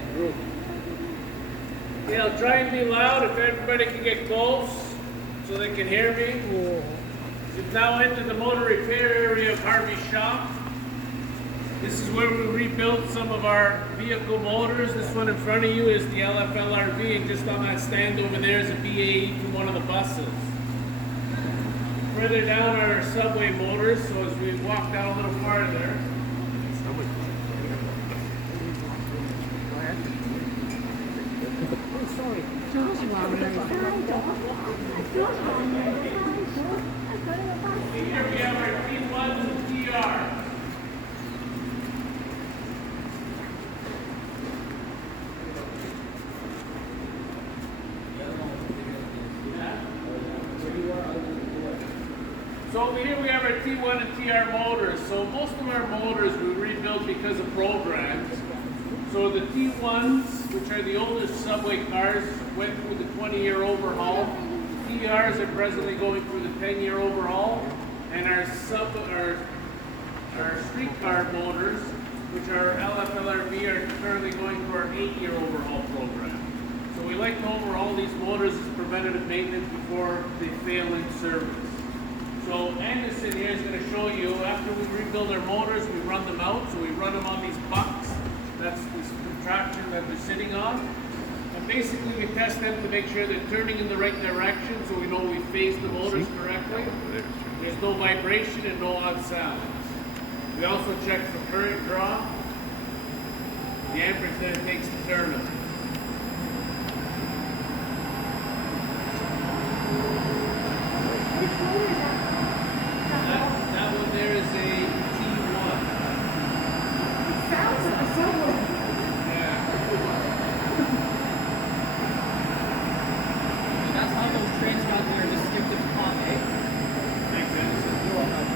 big group. Okay, I'll try and be loud if everybody can get close so they can hear me. We've now entered the motor repair area of Harvey's shop. This is where we rebuilt some of our vehicle motors. This one in front of you is the LFLRV, and just on that stand over there is a BAE from one of the buses. Further down are our subway motors, so as we walk down a little farther. Here we have our T1s and TRs. So over here we have our T1 and TR motors. So most of our motors we rebuilt because of programs. So the T1s, which are the oldest subway cars, went through the 20-year overhaul. TRs are presently going through the 10-year overhaul. And our streetcar motors, which are LFLRV, are currently going through our 8-year overhaul program. So we like to overhaul these motors as preventative maintenance before they fail in service. So Anderson here is going to show you, after we rebuild our motors, we run them out. So we run them on these bucks. That's this contraption that they're sitting on. And basically we test them to make sure they're turning in the right direction so we know we phase the motors correctly. There's no vibration and no odd sounds. We also check for current draw, the amperage that it takes to turn them. That one there is a T1. It sounds like a subway. Yeah. So that's how those trains got their distinctive pop, eh? Thanks, Anderson. You're welcome.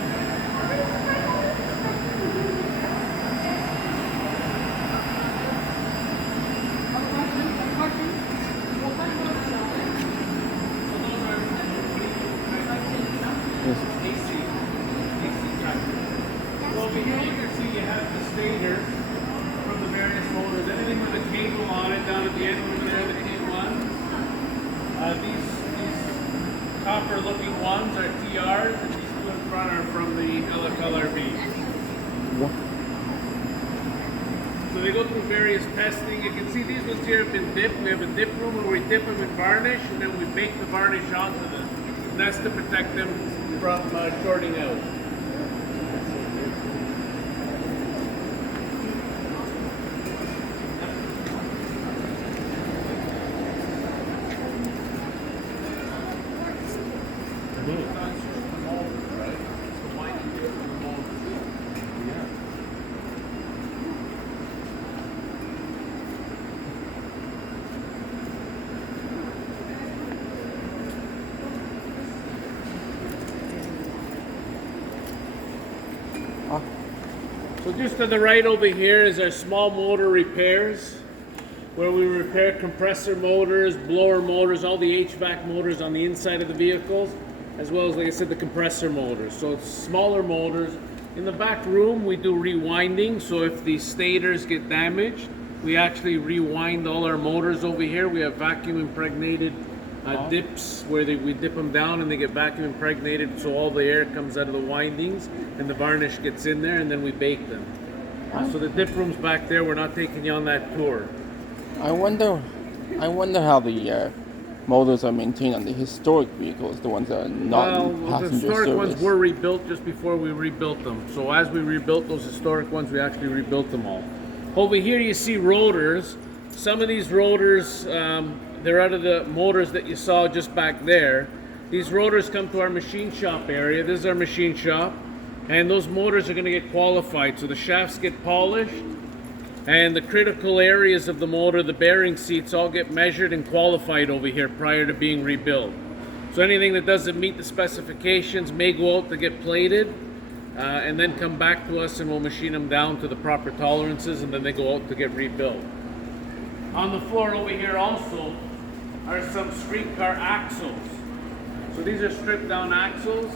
Over here you can see you have the stators from the various motors. Anything with a cable on it down at the end over there, the T1s. These copper looking ones are TRs, and these two in front are from the LFLRV. So they go through various testing. You can see these ones here have been dipped. We have a dip room where we dip them in varnish, and then we bake the varnish onto them. And that's to protect them from shorting out. So just to the right over here is our small motor repairs, where we repair compressor motors, blower motors, all the HVAC motors on the inside of the vehicles, as well as, like I said, the compressor motors. So it's smaller motors. In the back room, we do rewinding. So if the stators get damaged, we actually rewind all our motors over here. We have vacuum impregnated dips where we dip them down and they get vacuum impregnated, so all the air comes out of the windings and the varnish gets in there, and then we bake them. So the dip room's back there. We're not taking you on that tour. I wonder how the motors are maintained on the historic vehicles, the ones that are not in The passenger historic service. ones were rebuilt just before we rebuilt them. So as we rebuilt those historic ones, we actually rebuilt them all. Over here you see rotors. Some of these rotors, they're out of the motors that you saw just back there. These rotors come to our machine shop area. This is our machine shop. And those motors are going to get qualified. So the shafts get polished, and the critical areas of the motor, the bearing seats, all get measured and qualified over here prior to being rebuilt. So anything that doesn't meet the specifications may go out to get plated, and then come back to us and we'll machine them down to the proper tolerances, and then they go out to get rebuilt. On the floor over here also are some streetcar axles. So these are stripped down axles.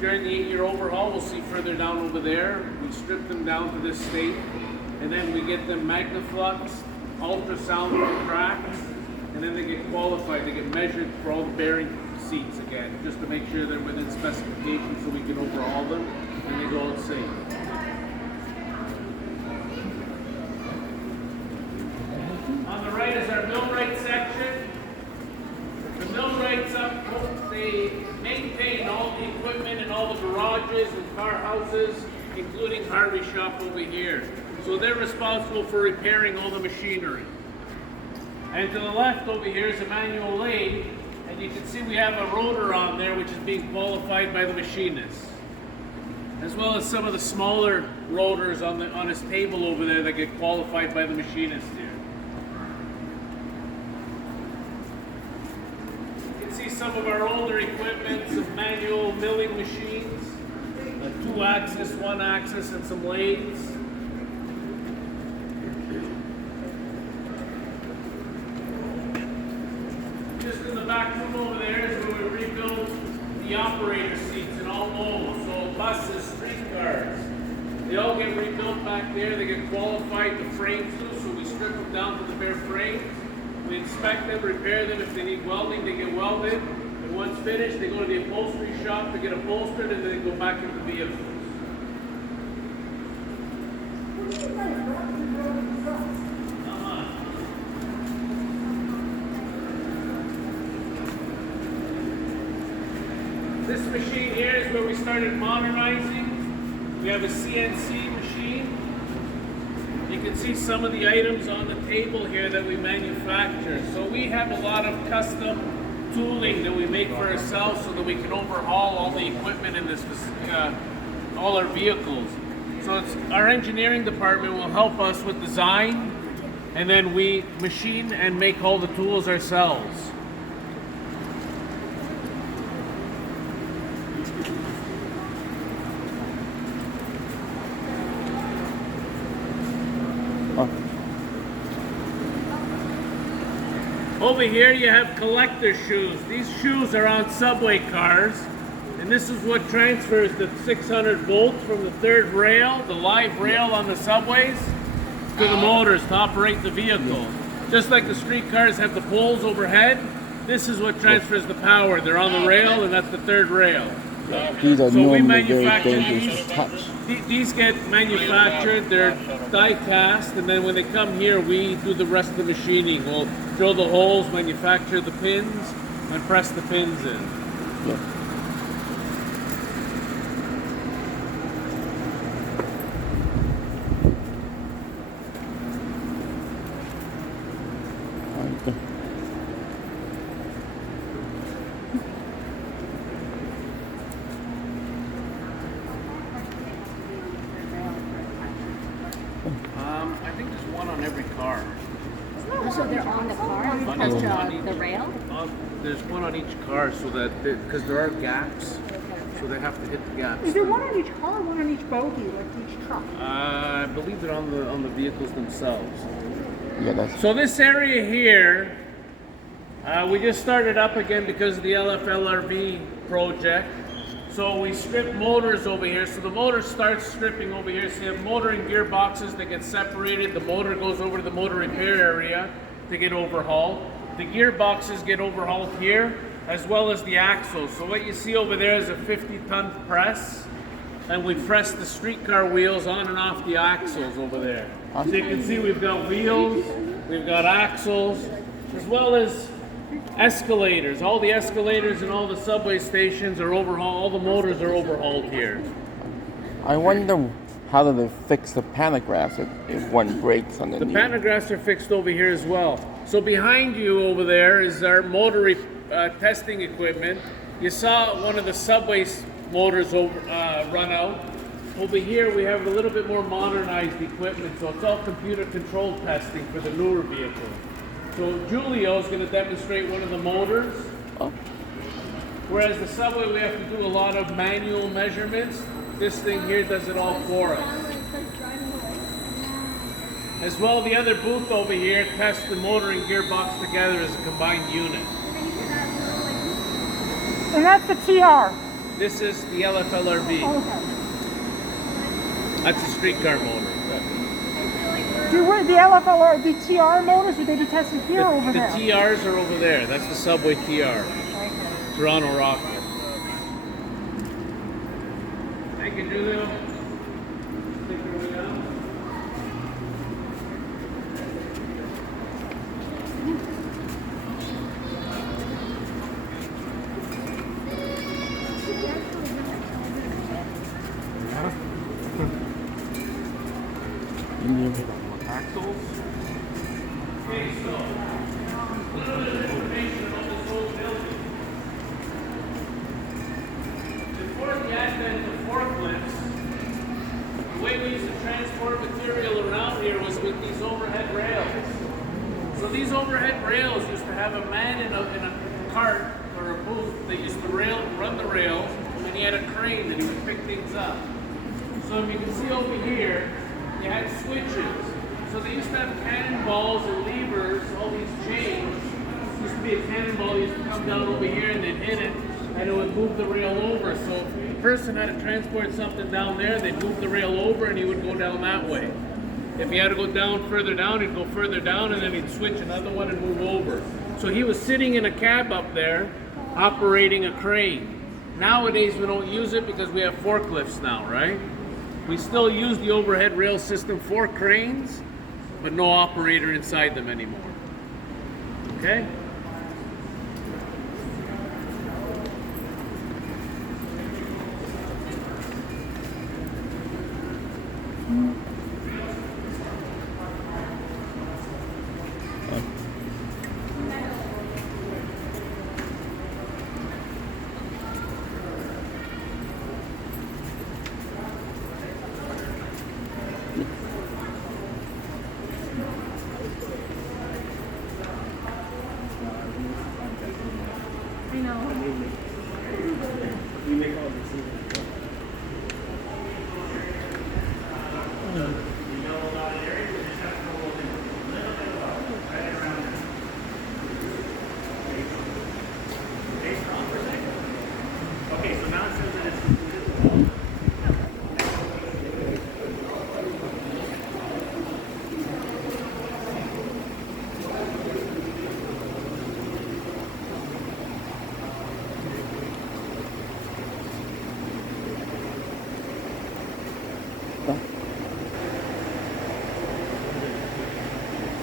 During the 8-year overhaul, we'll see further down over there, we stripped them down to this state. and then we get them magnaflux, ultrasound for cracks, and then they get qualified. They get measured for all the bearing seats again, just to make sure they're within specifications so we can overhaul them, and they go out safe. On the right is our millwright section. The millwrights up, they maintain all the equipment in all the garages and car houses, including Harvey shop over here. So they're responsible for repairing all the machinery. And to the left over here is a manual lathe, and you can see we have a rotor on there which is being qualified by the machinist, as well as some of the smaller rotors on his table over there that get qualified by the machinist here. You can see some of our older equipment, some manual milling machines, a 2-axis, 1-axis, and some lathes. Just in the back room over there is where we rebuild the operator seats in all modes. So buses, streetcars, they all get rebuilt back there. They get qualified, the frames do, so we strip them down to the bare frames. We inspect them, repair them. If they need welding, they get welded. And once finished, they go to the upholstery shop to get upholstered, and then they go back into the vehicles. This machine here is where we started modernizing. We have a CNC machine. You can see some of the items on the table here that we manufacture. So we have a lot of custom tooling that we make for ourselves so that we can overhaul all the equipment in this, all our vehicles. So our engineering department will help us with design, and then we machine and make all the tools ourselves. Over here you have collector shoes. These shoes are on subway cars, and this is what transfers the 600 volts from the third rail, the live rail on the subways, to the motors to operate the vehicle. Just like the streetcars have the poles overhead, this is what transfers the power. They're on the rail, and that's the third rail. These are So we normally very manufacture dangerous to touch. These get manufactured, they're die cast, and then when they come here, we do the rest of the machining. We'll drill the holes, manufacture the pins, and press the pins in. Yeah. Okay. I think there's one on every car. So they're on the car as opposed to the rail? There's one on each car so that, because there are gaps, so they have to hit the gaps. Is there one on each car or one on each bogie, like each truck? I believe they're on the vehicles themselves. Yeah, that's So this area here, we just started up again because of the LFLRB project. So we strip motors over here. So the motor starts stripping over here. So you have motor and gearboxes that get separated. The motor goes over to the motor repair area to get overhauled. The gearboxes get overhauled here, as well as the axles. So what you see over there is a 50-ton press, and we press the streetcar wheels on and off the axles over there. So you can see we've got wheels, we've got axles, as well as escalators. All the escalators and all the subway stations are overhauled. All the motors are overhauled here. I wonder how do they fix the pantographs if one breaks The underneath. pantographs are fixed over here as well. So behind you over there is our motor testing equipment. You saw one of the subway motors run out. Over here we have a little bit more modernized equipment, so it's all computer controlled testing for the newer vehicle. So Julio is going to demonstrate one of the motors. Oh. Whereas the subway we have to do a lot of manual measurements. This thing here does it all for us. As well, the other booth over here tests the motor and gearbox together as a combined unit. And that's the TR. This is the LFLRB. Okay. That's a streetcar motor. the LFL or the TR motors, would they be tested here or over The there? TRs are over there. That's the Subway TR. Toronto Rocket. Thank you, Julio. Stick your way down. Axles. Okay, so a little bit of information about this whole building. Before the advent of forklifts, the way we used to transport material around here was with these overhead rails. So these overhead rails used to have a man in a cart or a booth that used to run the rails, and he had a crane that he would pick things up. So if you can see over here, you had switches. So they used to have cannonballs and levers, all these chains. Used to be a cannonball, used to come down over here and then hit it, and it would move the rail over. So if the person had to transport something down there, they'd move the rail over and he would go down that way. If he had to go down further down, he'd go further down and then he'd switch another one and move over. So he was sitting in a cab up there, operating a crane. Nowadays we don't use it because we have forklifts now, right? We still use the overhead rail system for cranes, but no operator inside them anymore. Okay?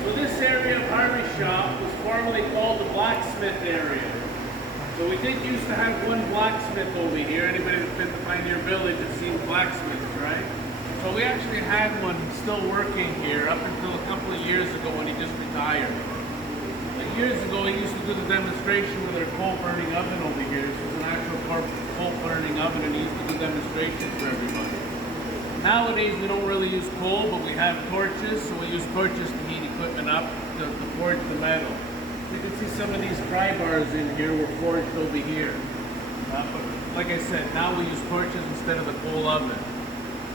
So this area of Harvey shop was formerly called the blacksmith area. So we did used to have one blacksmith over here. Anybody that's been to Pioneer Village has seen blacksmiths, right? So we actually had one still working here up until a couple of years ago when he just retired. But years ago he used to do the demonstration with our coal burning oven over here. This was an actual coal burning oven and he used to do demonstrations for everybody. Nowadays we don't really use coal, but we have torches, so we use torches to heat equipment up to forge the metal. You can see some of these pry bars in here were forged over here. But like I said, now we use torches instead of the coal oven.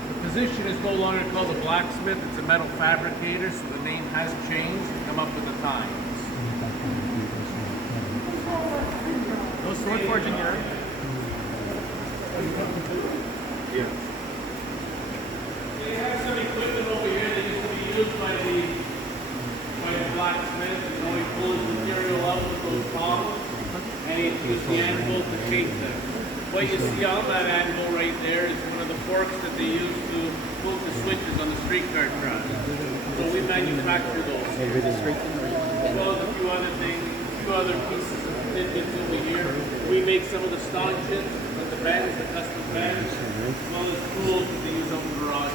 The position is no longer called a blacksmith, it's a metal fabricator, so the name has changed to come up with the times. No sword forging here. Yeah. They have some equipment over here that used to be used by the blacksmith. You know, he pulls material out with those tongs and he uses the anvil to shape them. What you see on that anvil right there is one of the forks that they use to pull the switches on the streetcar truck. So we manufacture those here. As well as a few other things, a few other pieces of tidbits over here. We make some of the stanchions, like the bends, the custom bends, as well as tools that they use on the garage.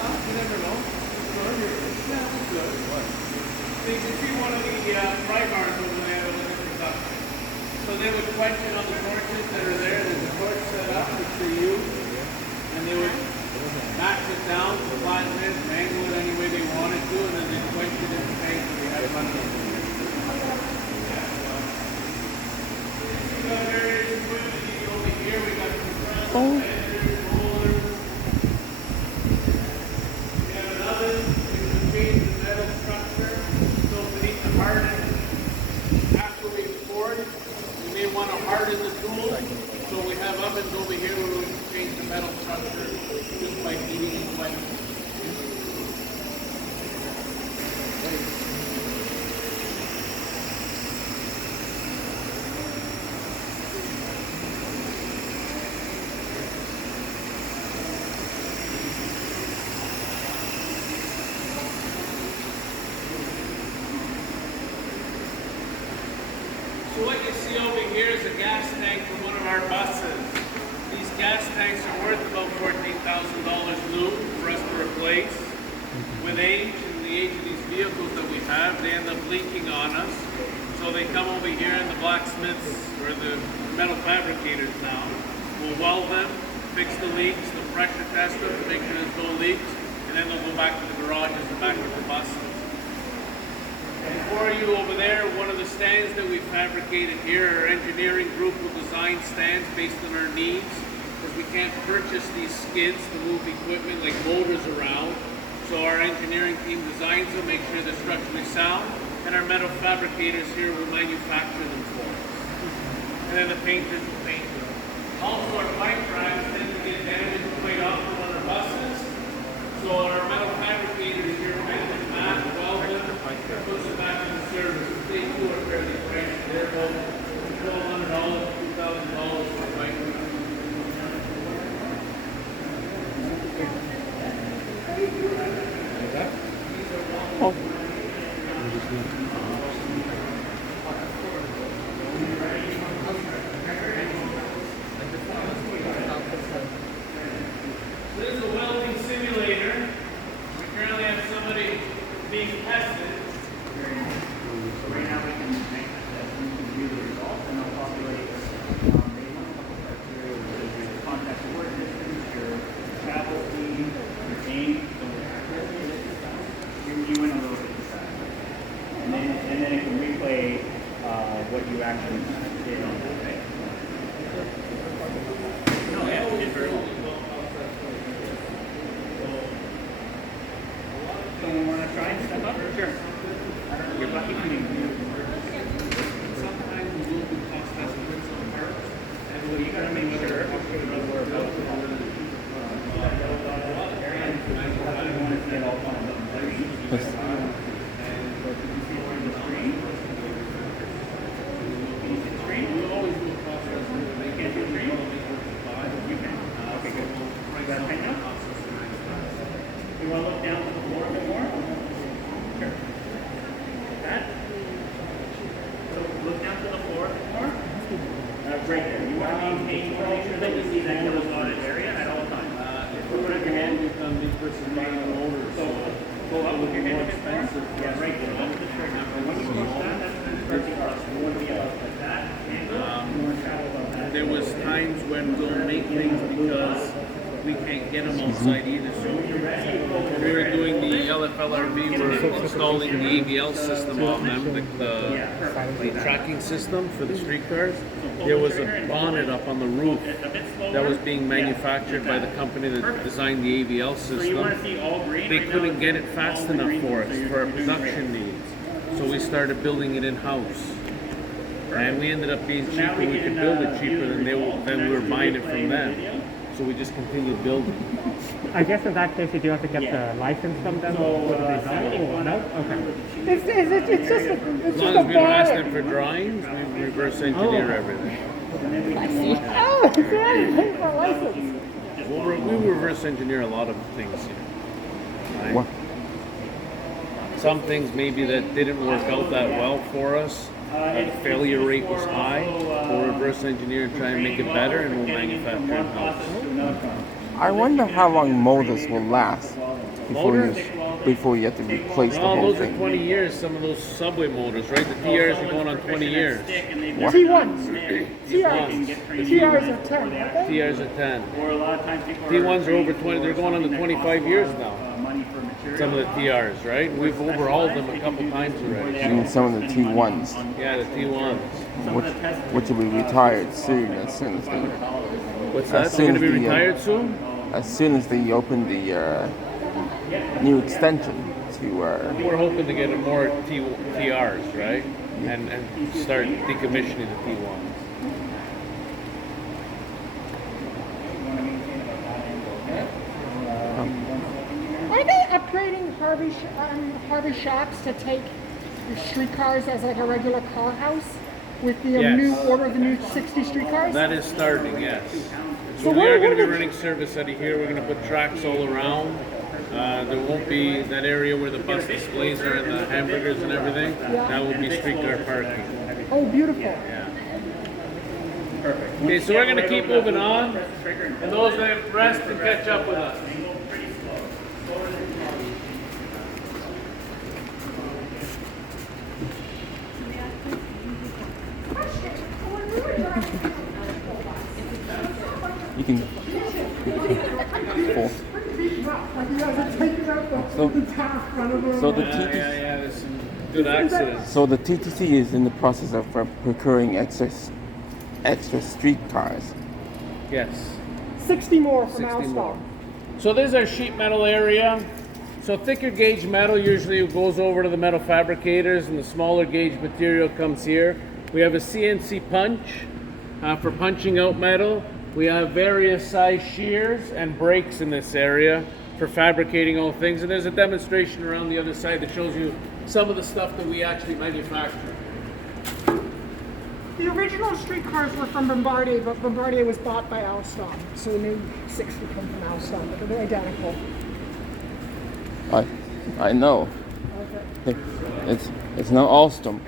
You never know. So you can see one of the pry bars over there with the production. So they would question on the torches that are there. There's a torch set up which they use, and they would match it down to flatten it, angle it any way they wanted to, and then they question it in the tank that they had running over there. We got various equipment over here. We got harden the tool. So we have ovens over here where we can change the metal structure just by heating and wetting. So what you see over here is a gas tank from one of our buses. These gas tanks are worth about $14,000 new for us to replace. With age and the age of these vehicles that we have, they end up leaking on us. So they come over here and the blacksmiths or the metal fabricators now will weld them, fix the leaks, the pressure test them to make sure there's no leaks, and then they'll go back to the garages and back with the buses. Before you over there, one of the stands that we fabricated here, our engineering group will design stands based on our needs, because we can't purchase these skids to move equipment like motors around. So our engineering team designs them, make sure they're structurally sound, and our metal fabricators here will manufacture them for us. And then the painters will paint them. Also, our pipe racks tend to get damaged quite often on our buses. So our metal fabricators here make them mat, weld them, and put them back in the service. They too are fairly pricey. They're about $1,200 to $2,000 for a pipe rack. Oh. This is a welding simulator. We currently have somebody being tested. So right now we can make that view the results and they'll populate they want a couple criteria, which is your contact to work distance, your travel speed, your aim, so you went a little bit to that. And then it can replay what you actually did on that day. No, yeah, it did very well. Someone want to try and step up? Sure. You're lucky for me. Sometimes we will do cost estimates on parts. And well, you got to make sure. I'll show you where about area. I want to see it all on the screen. And so you can see it on the screen. Can you see the screen? We'll always do a cost estimate. You can't see the screen? You can. Okay, good. You got it right now? You want to look down to the floor a bit more? Sure. That. So look down to the floor a bit more. Right there. You want to make sure that you see that yellow dotted area at all times. Put it in your hand. We've done big versus buying motors. So go up with your hand a bit more. Yeah, right there. That's the trigger. And when you push that, that's when it starts to cross. You want to be about like that. Angle. You want to travel about that. There was times when we'll make things because we can't get them outside either. So when we were doing the LFLRB, we were installing the AVL system on them, the tracking system for the streetcars. There was a bonnet up on the roof that was being manufactured by the company that designed the AVL system. They couldn't get it fast enough for us for our production needs. So we started building it in-house. And we ended up being cheaper. We could build it cheaper than we were buying it from them. So we just continued building. I guess in that case, you do have to get the license from them. What do they say? Or no? Okay. It's just a, As long as we don't ask them for drawings, we reverse engineer everything. Oh, it's ready. Pay for a license. We reverse engineer a lot of things here. Right? What? Some things maybe that didn't work out that well for us. The failure rate was high. We'll reverse engineer and try and make it better, and we'll manufacture in-house. I wonder how long motors will last before you have to replace the Well, whole those are thing. 20 years, some of those subway motors, right? The TRs are going on 20 years. What? T1s. TRs are 10, aren't they? TRs are 10. Or a lot of times people T1s are over 20, they're going on to 25 years now. money for material. Some of the TRs, right? We've overhauled them a couple times already. I mean, some of the T1s, Yeah, the T1s. which will be retired soon as soon as they, What's that? As They're soon going to be as the, retired soon? as soon as they open the new extension to We're hoping to get more TRs, right? And start decommissioning the T1s. Harvey shops to take the streetcars as like a regular car house with the Yes. new order of the new 60 streetcars? That is starting, yes. So So we what- are what going to be are the- running service out of here. We're going to put tracks all around. There won't be that area where the bus displays are and the hamburgers and everything. Yeah. That will be streetcar parking. Oh, beautiful. Okay, so we're going to keep moving on. And those that rest and catch up with us. You can. Four. So the TTC. Yeah, there's some good accidents. So the TTC is in the process of procuring extra streetcars. Yes. 60 more from 60 more. Alstom. So this is our sheet metal area. So thicker gauge metal usually goes over to the metal fabricators, and the smaller gauge material comes here. We have a CNC punch for punching out metal. We have various size shears and brakes in this area for fabricating all things. And there's a demonstration around the other side that shows you some of the stuff that we actually manufacture. The original streetcars were from Bombardier, but Bombardier was bought by Alstom. So the new 60 come from Alstom, but they're identical. I know. Okay. It's not Alstom.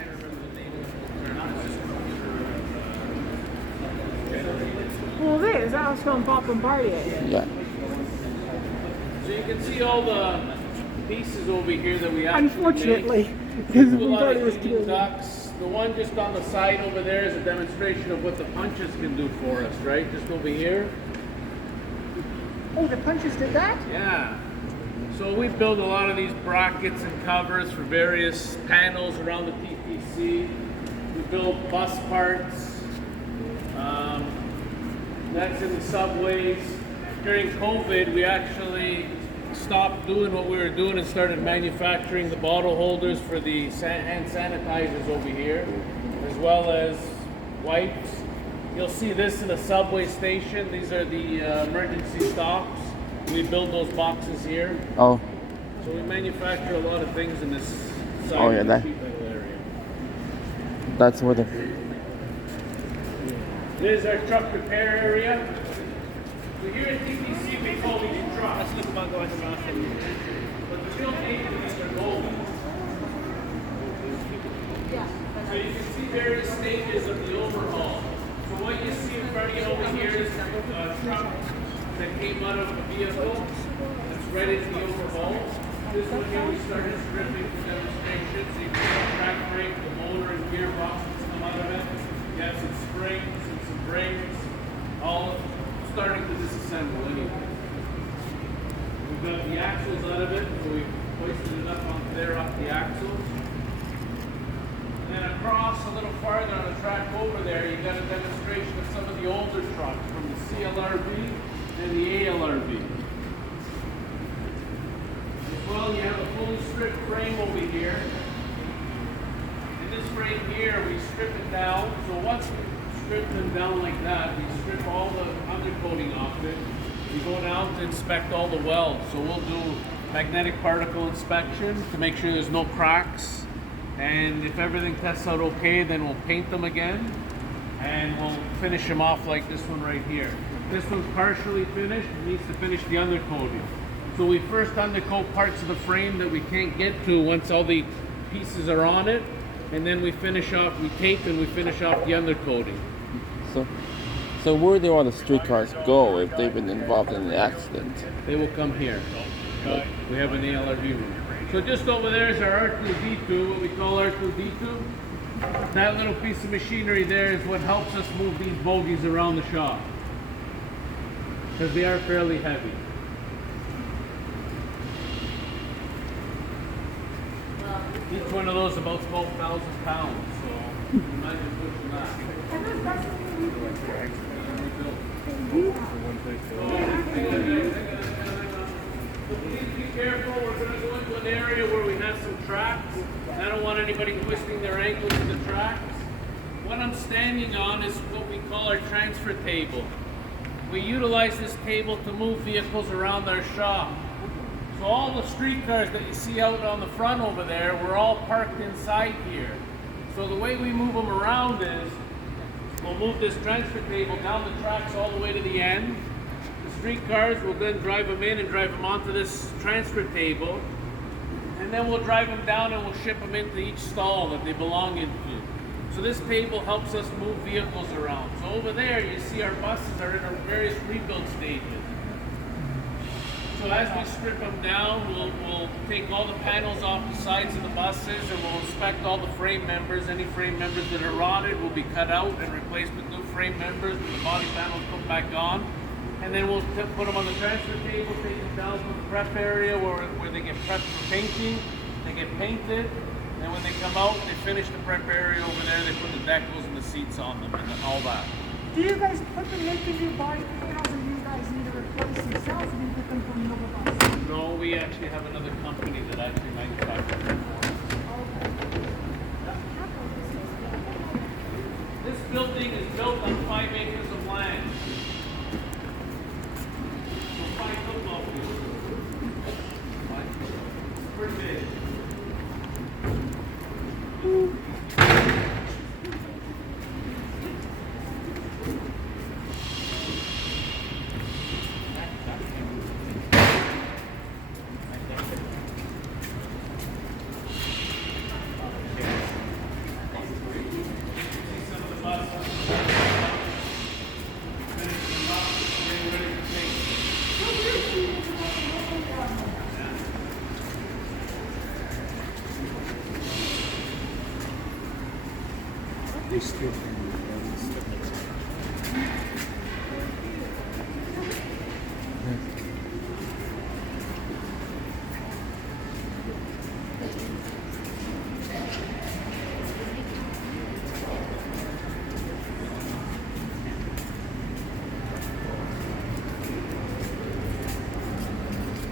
Well, it is. Alstom bought Bombardier. Yeah. So you can see all the pieces over here that we actually Unfortunately, make. because We do a lot Bombardier of was cleaning Canadian. ducts. The one just on the side over there is a demonstration of what the punches can do for us, right? Just over here. Oh, the punches did that? Yeah. So we build a lot of these brackets and covers for various panels around the TTC. We build bus parts. That's in the subways. During COVID, we actually stopped doing what we were doing and started manufacturing the bottle holders for the hand sanitizers over here, as well as wipes. You'll see this in a subway station. These are the emergency stops. We build those boxes here. Oh, So we manufacture a lot of things in this side Oh, yeah, of the that- sheet metal area. that's where the. This is our truck repair area. So here at TTC we call these trucks. But the real name of these are molds. So you can see various stages of the overhaul. So what you see in front of you over here is a truck that came out of a vehicle that's ready to be overhauled. This one here we started stripping for demonstration. So you can see the track brake, the motor and gearbox that's come out of it. You have some springs and some brakes, all starting to disassemble anyway. We've got the axles out of it, so we've hoisted it up onto there off the axles. And then across a little farther on the track over there, you got a demonstration of some of the older trucks from the CLRB and the ALRB. As well, you have a fully stripped frame over here. In this frame here, we strip it down. So once we strip them down like that, we strip all the undercoating off it. We go down to inspect all the welds. So we'll do magnetic particle inspection to make sure there's no cracks. And if everything tests out okay, then we'll paint them again. And we'll finish them off like this one right here. This one's partially finished. It needs to finish the undercoating. So we first undercoat parts of the frame that we can't get to once all the pieces are on it. And then we finish off, we tape and we finish off the undercoating. So where do all the streetcars go if they've been involved in an accident? They will come here. We have an ALRV room. So just over there is our R2D2, what we call R2D2. That little piece of machinery there is what helps us move these bogies around the shop. Because they are fairly heavy. Each one of those is about 12,000 pounds, so imagine pushing that. Please be careful, we're going to go into an area where we have some tracks. I don't want anybody twisting their ankles in the tracks. What I'm standing on is what we call our transfer table. We utilize this table to move vehicles around our shop. So all the streetcars that you see out on the front over there were all parked inside here. So the way we move them around is we'll move this transfer table down the tracks all the way to the end. The streetcars will then drive them in and drive them onto this transfer table. And then we'll drive them down and we'll ship them into each stall that they belong into. So this table helps us move vehicles around. So over there you see our buses are in our various rebuild stages. So as we strip them down, we'll take all the panels off the sides of the buses and we'll inspect all the frame members. Any frame members that are rotted will be cut out and replaced with new frame members. The body panels come back on. And then we'll put them on the transfer table, take them down to the prep area where they get prepped for painting. They get painted. And when they come out, they finish the prep area over there. They put the decals and the seats on them and all that. Do you guys put them into new body panels, or you guys need to replace yourselves, or do you get them from another bus? No, we actually have another company that actually manufactures them. This building is built on 5 acres of land. So 5 football fields. Pretty big.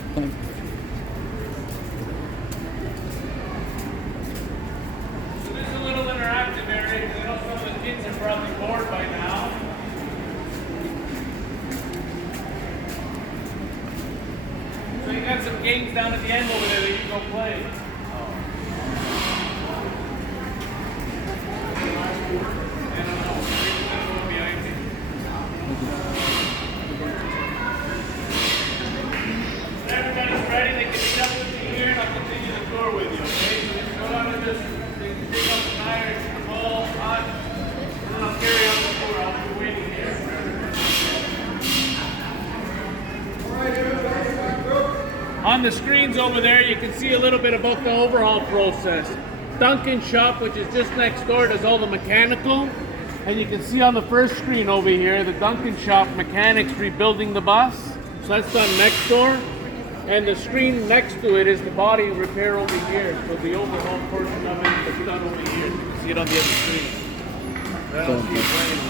So this is a little interactive area because I know some of the kids are probably bored by now. So you got some games down at the end over there that you can go play. I don't know. Maybe there's one behind me. When everybody's ready, they can meet up with me here and I'll continue the tour with you, okay? So just go down to this, they can take up the tires, the ball, hot, and then I'll carry on the tour. I'll be waiting here. On the screens over there, you can see a little bit about the overhaul process. Duncan's shop, which is just next door, does all the mechanical. And you can see on the first screen over here, the Duncan shop mechanics rebuilding the bus. So that's done next door. And the screen next to it is the body repair over here. So the overhaul portion of it is done over here. You can see it on the other screen. I don't see it playing.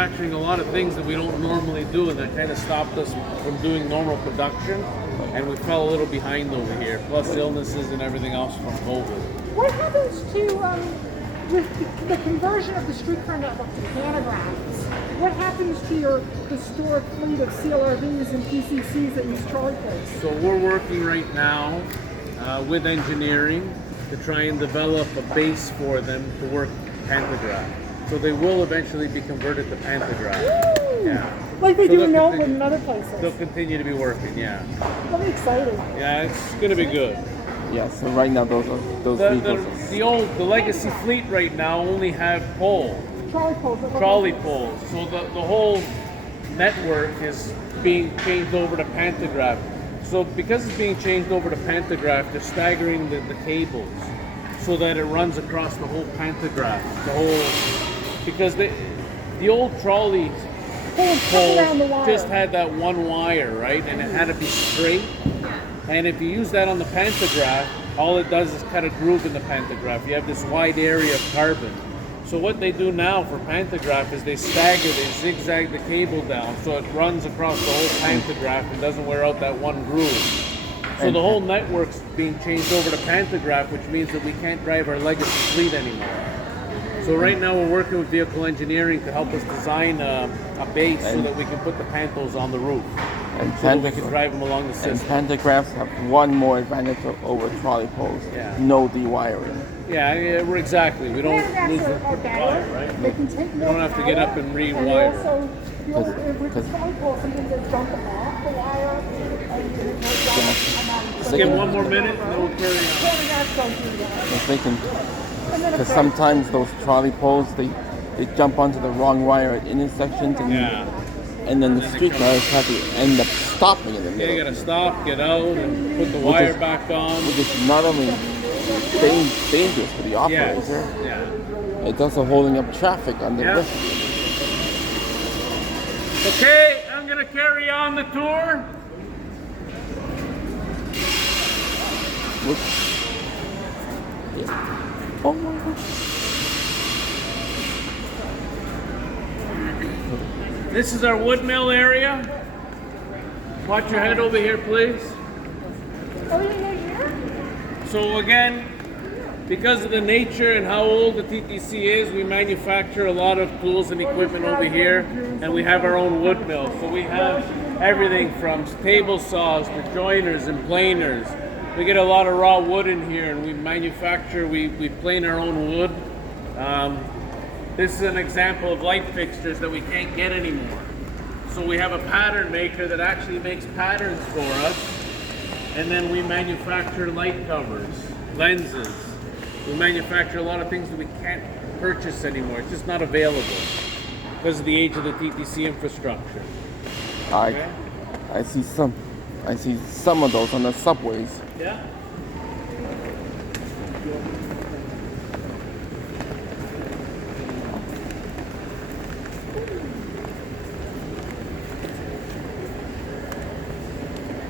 manufacturing a lot of things that we don't normally do, and that kind of stopped us from doing normal production. And we fell a little behind over here, plus illnesses and everything else from COVID. What happens to with the conversion of the streetcar network to pantographs? What happens to your historic fleet of CLRVs and PCCs that use trolley poles? So we're working right now with engineering to try and develop a base for them to work pantograph. So they will eventually be converted to pantograph. Woo! Yeah. Like they So do they'll in Melbourne continue- and other places. They'll continue to be working, yeah. That'll be exciting. Yeah, it's going to be good. Yeah, so right now those vehicles. The legacy fleet right now only have poles. Trolley poles. Trolley poles. So the whole network is being changed over to pantograph. So because it's being changed over to pantograph, they're staggering the cables so that it runs across the whole pantograph. Because the old trolley pole around the wire. just had that one wire, right? And it had to be straight. And if you use that on the pantograph, all it does is cut a groove in the pantograph. You have this wide area of carbon. So what they do now for pantograph is they zigzag the cable down so it runs across the whole pantograph and doesn't wear out that one groove. So the whole network's being changed over to pantograph, which means that we can't drive our legacy fleet anymore. So right now we're working with vehicle engineering to help us design a base so that we can put the pantos on the roof. And So that we can drive them along the and system. pantographs have one more advantage over trolley poles. Yeah. No dewiring. Yeah, we're exactly. We don't lose Pantographs the are wire, better. right? They can take more don't have to get up and power, rewire. And also, with the Because- trolley poles, sometimes they jump off the wire. And you Let's give one more minute and then we'll carry on. Pantographs don't do that. If they can, And then because if sometimes those trolley poles they jump onto the wrong wire at intersections and then the streetcars have to end up stopping in the Yeah, middle. you gotta stop, get out, and put the wire back on. Which is not only dangerous for the Yeah, operator, yeah. it's also holding up traffic on the Yeah. rest. Okay, I'm gonna carry on the tour. Oh my gosh. This is our wood mill area. Watch your head over here, please. Oh, you're here? So again, because of the nature and how old the TTC is, we manufacture a lot of tools and equipment over here, and we have our own wood mill. So we have everything from table saws to joiners and planers. We get a lot of raw wood in here, and we manufacture, we plane our own wood. This is an example of light fixtures that we can't get anymore. So we have a pattern maker that actually makes patterns for us, and then we manufacture light covers, lenses. We manufacture a lot of things that we can't purchase anymore. It's just not available because of the age of the TTC infrastructure. Okay? I see some of those on the subways. Yeah.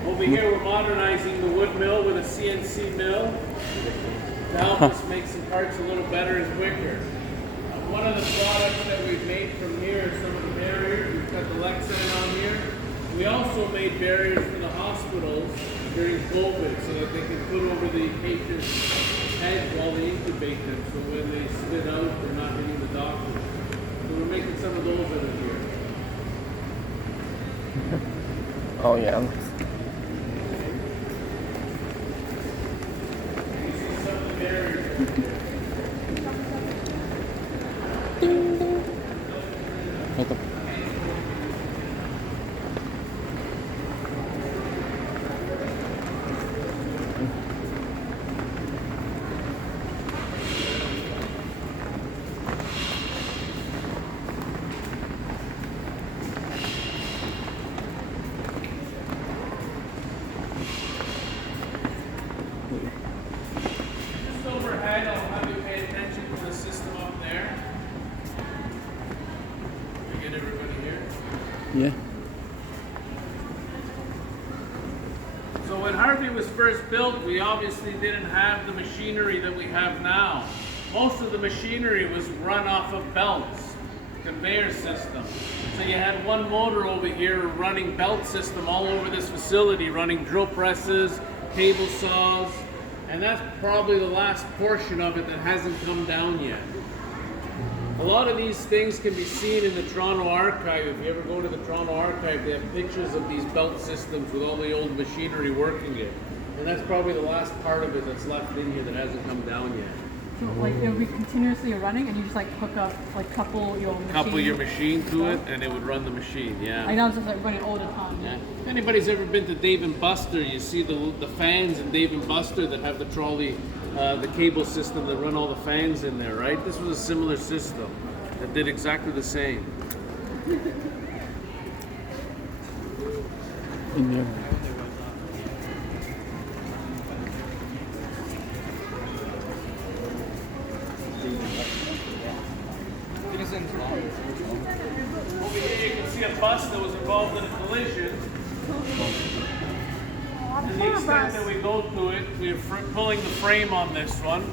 Over here, we're modernizing the wood mill with a CNC mill to help us make some parts a little better and quicker. One of the products that we've made from here are some of the barriers. We've got the Lexan on here. We also made barriers for the hospitals during COVID so that they can put over the patient's heads while they intubate them, so when they spit out, they're not hitting the doctor. So we're making some of those out of here. Oh yeah. You see some of the barriers. Like the- Just overhead, I'll have you pay attention to the system up there. We get everybody here. Yeah. So when Harvey was first built, we obviously didn't have the machinery that we have now. Most of the machinery was run off of belts. conveyor system. So you had one motor over here running belt system all over this facility, running drill presses, table saws, and that's probably the last portion of it that hasn't come down yet. A lot of these things can be seen in the Toronto Archive. If you ever go to the Toronto Archive, they have pictures of these belt systems with all the old machinery working it. And that's probably the last part of it that's left in here that hasn't come down yet. So like it'll be continuously running, and you just like hook up, like couple your machine. Couple your machine to it, and it would run the machine. Yeah. I know it's just like running all the time. Yeah. If anybody's ever been to Dave and Buster, you see the fans in Dave and Buster that have the trolley, the cable system that run all the fans in there, right? This was a similar system that did exactly the same. Over here you can see a bus that was involved in a collision. To the extent that we go to it, we're pulling the frame on this one.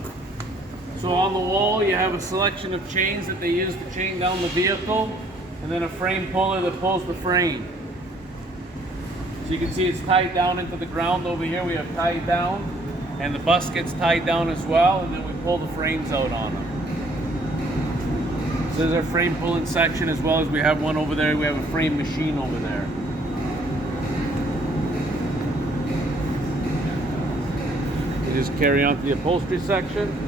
So on the wall you have a selection of chains that they use to chain down the vehicle, and then a frame puller that pulls the frame. So you can see it's tied down into the ground over here. We have tied down, and the bus gets tied down as well, and then we pull the frames out on them. So there's our frame pulling section, as well as we have one over there. We have a frame machine over there. We just carry on to the upholstery section.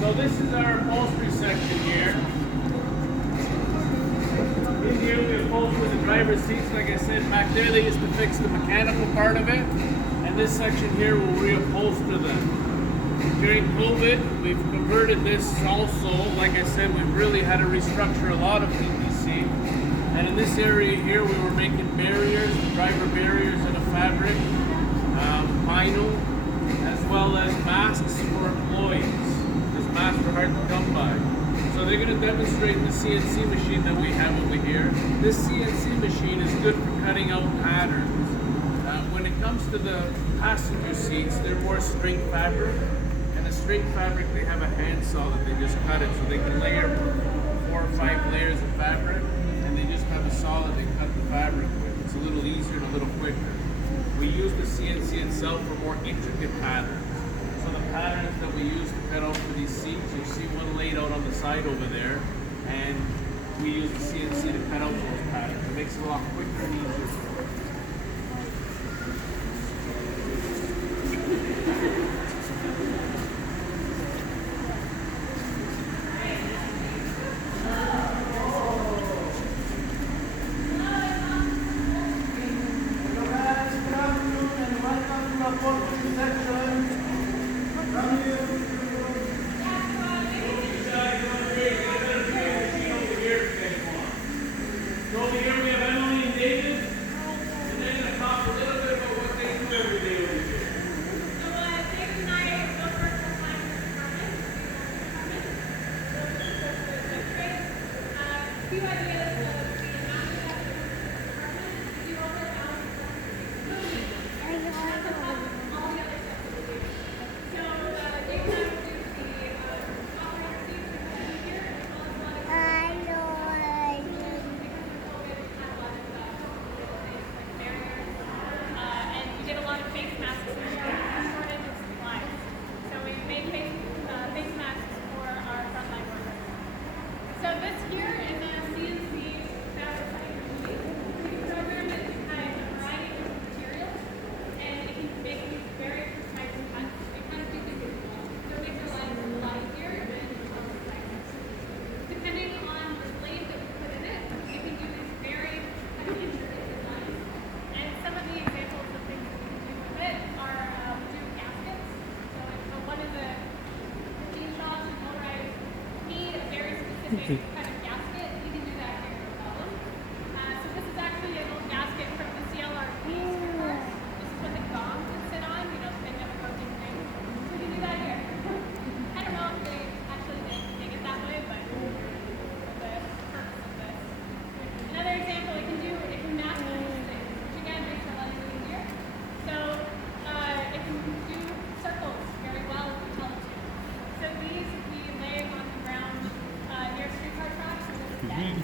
So this is our upholstery section here. In here we upholster the driver's seats. Like I said, back there they used to fix the mechanical part of it. And this section here will reupholster them. During COVID, we've converted this also. Like I said, we've really had to restructure a lot of TTC. And in this area here, we were making barriers, driver barriers in a fabric, vinyl, as well as masks for employees. Masks are hard to come by. So they're going to demonstrate the CNC machine that we have over here. This CNC machine is good for cutting out patterns. When it comes to the passenger seats, they're more straight fabric. And the straight fabric, they have a handsaw that they just cut it, so they can layer 4 or 5 layers of fabric, and they just have a saw that they cut the fabric with. It's a little easier and a little quicker. We use the CNC itself for more intricate patterns. So the patterns that we use to cut out for these seats, you'll see one laid out on the side over there, and we use the CNC to cut out those patterns. It makes it a lot quicker and easier for us. So this here is a CNC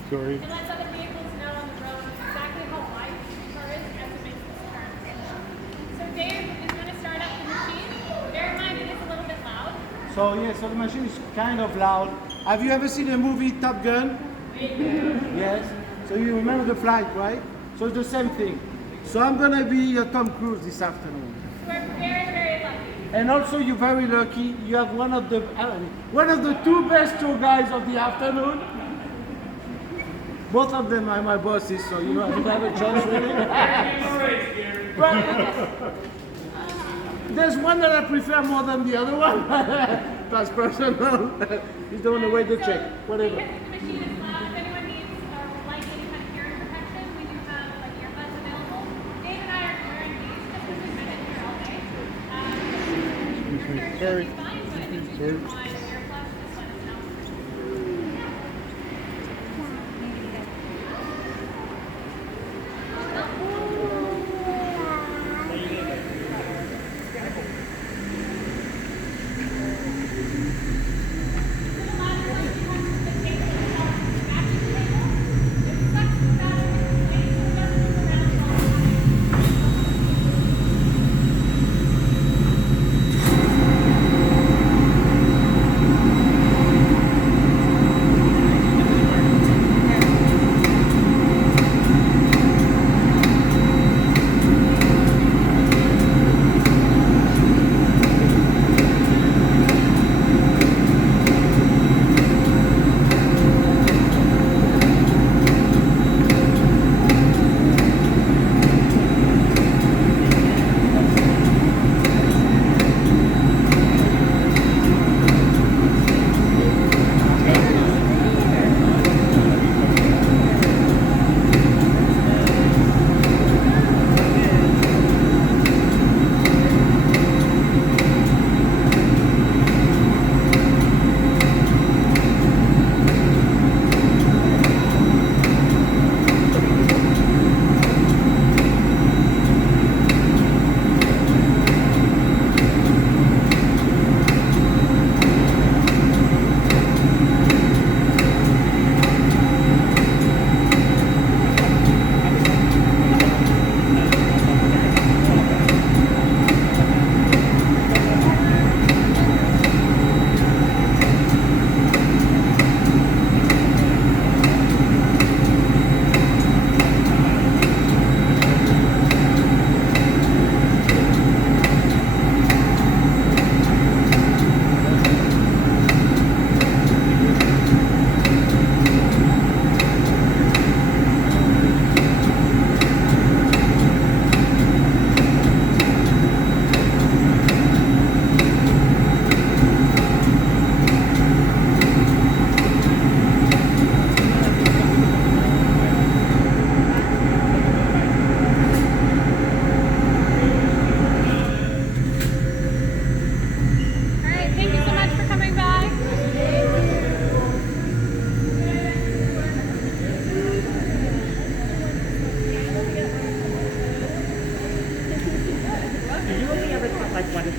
Sorry. It lets other vehicles know on the road exactly how wide the car is as it makes this turn. So Dave is going to start up the machine. Bear in mind it is a little bit loud. So yeah, so the machine is kind of loud. Have you ever seen the movie Top Gun? Yes. So you remember the flight, right? So it's the same thing. So I'm gonna be Tom Cruise this afternoon. We're very, very lucky. And also you're very lucky. You have one of the two best tour guides of the afternoon. Both of them are my bosses, so you know you have a chance really. But there's one that I prefer more than the other one. That's personal. He's the one who wait the check. Whatever. Because the machine is loud, if anyone needs or would like any kind of hearing protection, we do have like earbuds available. Dave and I are wearing these just because we've been in here all day. Your hearing should be fine, but if you do want earplugs, just let us know.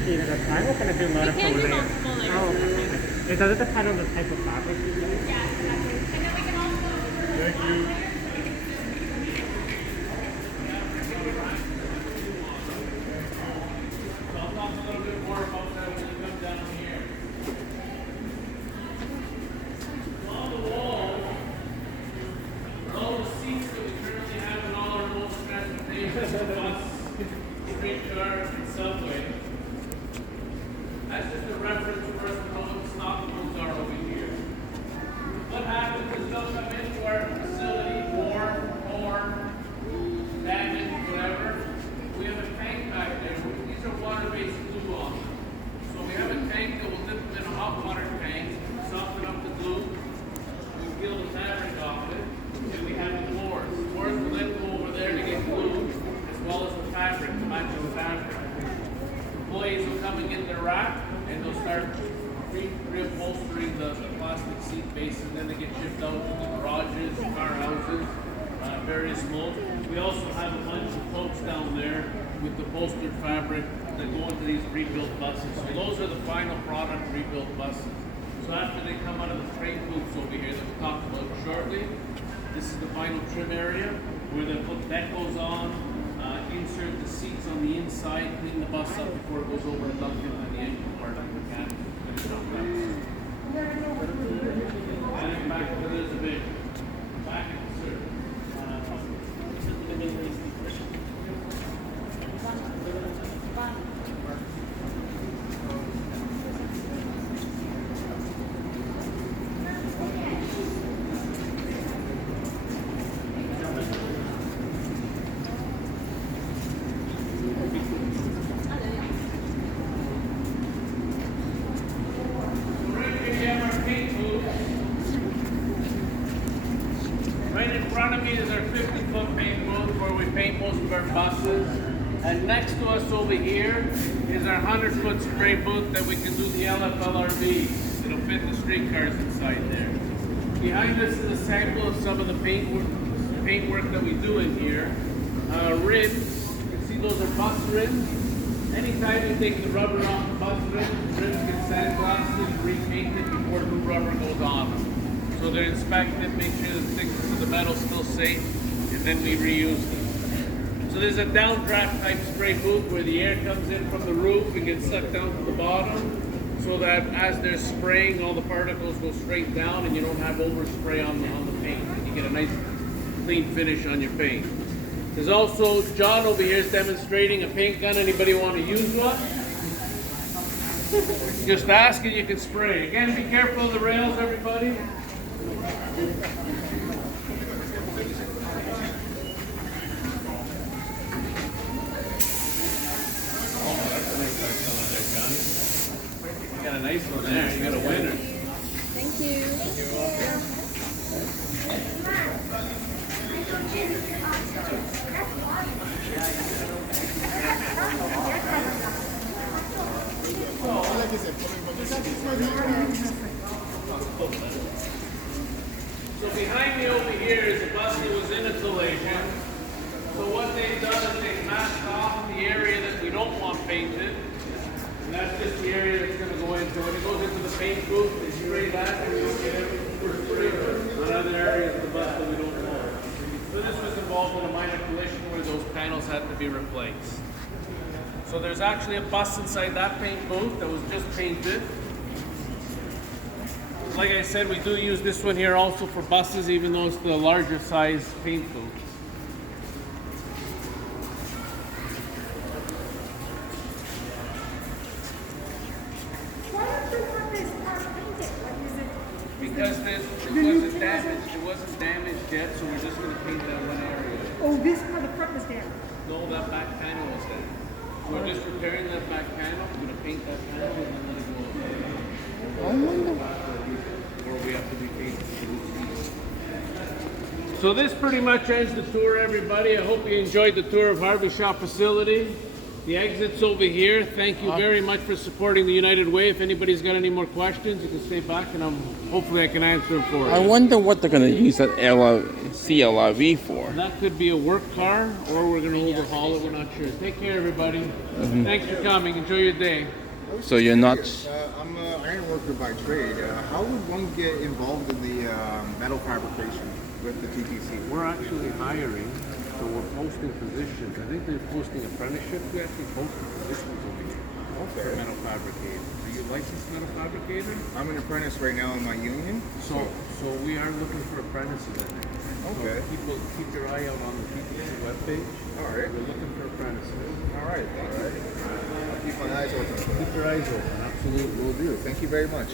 machine at a time, or can I do multiple can do layers? multiple layers. Oh, okay. Does it depend on the type of fabric? Yeah, exactly. And then we can also Thank you. So I'll talk a little bit more about that when you come down here. On the wall, all the seats that we currently have in all our modes of transportation, bus, streetcar, and subway. That's just a reference for us to know what the stop codes are over here. What happens is they'll come into our facility, worn, torn, damaged, whatever. We have a tank back there. These are water-based glue on them. So we have a tank that will dip them in a hot water tank, soften up the glue, we peel the fabric off it, and we have the floors. The floors will then go over there to get glued, as well as the fabric, to match the fabric. Employees will come and get their rack, and they'll start reupholstering the plastic seat base, and then they get shipped out to the garages, car houses, various molds. We also have a bunch of totes down there with the bolstered fabric that go into these rebuilt buses. So those are the final product rebuilt buses. So after they come out of the freight booths over here that we'll talk about shortly, final trim area where the deck goes on, insert the seats on the inside, clean the bus up before it goes over to Duncan and the engine part of the mechanic. Finish off that. And then back to the reservation. Back insert. Right in front of me is our 50-foot paint booth where we paint most of our buses. And next to us over here is our 100-foot spray booth that we can do the LFLRVs. It'll fit the streetcars inside there. Behind us is a sample of some of the paint work that we do in here. Rims, you can see those are bus rims. Anytime you take the rubber off the bus rims get sandblasted and repainted before new rubber goes on them. So they're inspected, make sure the thickness of the metal's still safe, and then we reuse them. So there's a downdraft type spray booth where the air comes in from the roof and gets sucked down to the bottom, so that as they're spraying, all the particles go straight down and you don't have overspray on the paint. You get a nice clean finish on your paint. There's also, John over here is demonstrating a paint gun. Anybody want to use one? Just ask and you can spray. Again, be careful of the rails, everybody. You got a nice one there. You got a winner. Thank you. You're welcome. So behind me over here is a bus that was in a collision. So what they've done is they've masked off the area that we don't want painted. And that's just the area that's going to go into. When it goes into the paint booth, they spray that and we don't get everything for spray on other areas of the bus that we don't want. So this was involved in a minor collision where those panels had to be replaced. So there's actually a bus inside that paint booth that was just painted. Like I said, we do use this one here also for buses, even though it's the larger size paint booth. Why don't you want this car painted? What is it? Because it wasn't damaged. It wasn't damaged yet, so we're just going to paint that one area. Oh, this part of the front was damaged. No, that back panel was damaged. We're just repairing that back panel. We're going to paint that panel and then let it go. Or we have to repaint it. So this pretty much ends the tour, everybody. I hope you enjoyed the tour of Harvey Shop facility. The exit's over here. Thank you very much for supporting the United Way. If anybody's got any more questions, you can stay back and hopefully I can answer them for you. I wonder what they're going to use that CLRV for. That could be a work car, or we're going to overhaul it. We're not sure. Take care, everybody. Thanks for coming. Enjoy your day. So you're not... I'm an iron worker by trade. How would one get involved in the metal fabrication with the TTC? We're actually hiring, so we're posting positions. I think they're posting apprenticeships. We actually posted positions over here for metal fabricator. Are you a licensed metal fabricator? I'm an apprentice right now in my union. So we are looking for apprentices in there. Okay. So keep your eye out on the TTC webpage. All right. We're looking for apprentices. All right. I'll keep my eyes open. Keep your eyes open. Absolutely, will do. Thank you very much.